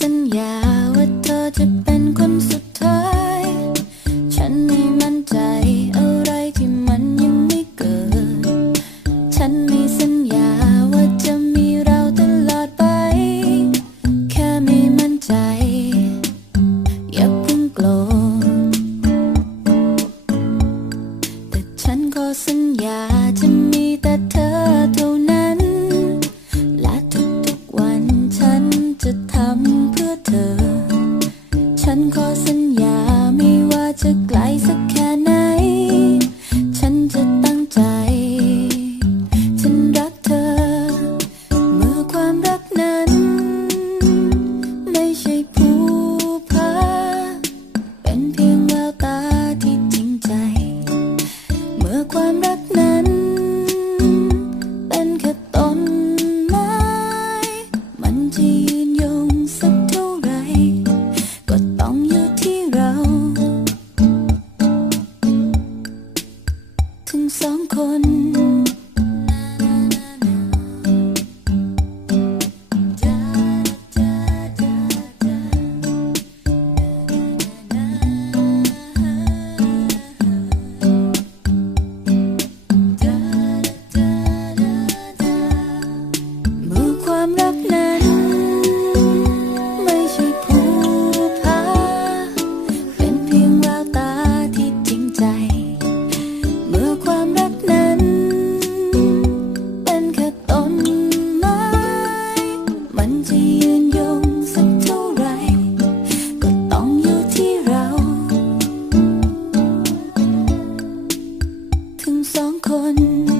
สัญญาว่าเธอจะเป็นคนสุดท้าย ฉันไม่มั่นใจอะไรที่มันยังไม่เกิด ฉันไม่สัญญาว่าจะมีเราตลอดไป แค่ไม่มั่นใจ อย่าเพิ่งโกรธแต่ฉันขอสัญญาจะมีแต่เธอ ความรักนั้น ไม่ใช่ผู้พาเป็นเพียงแววตาที่จริงใจ เมื่อความรักนั้น เป็นแค่ต้นไม้ มันจะยืนยงสักเท่าไหรก็ต้องอยู่ที่เรา ถึงสองคน จะยืนยงสักเท่าไหรก็ต้องอยู่ที่เรา ถึงสองคน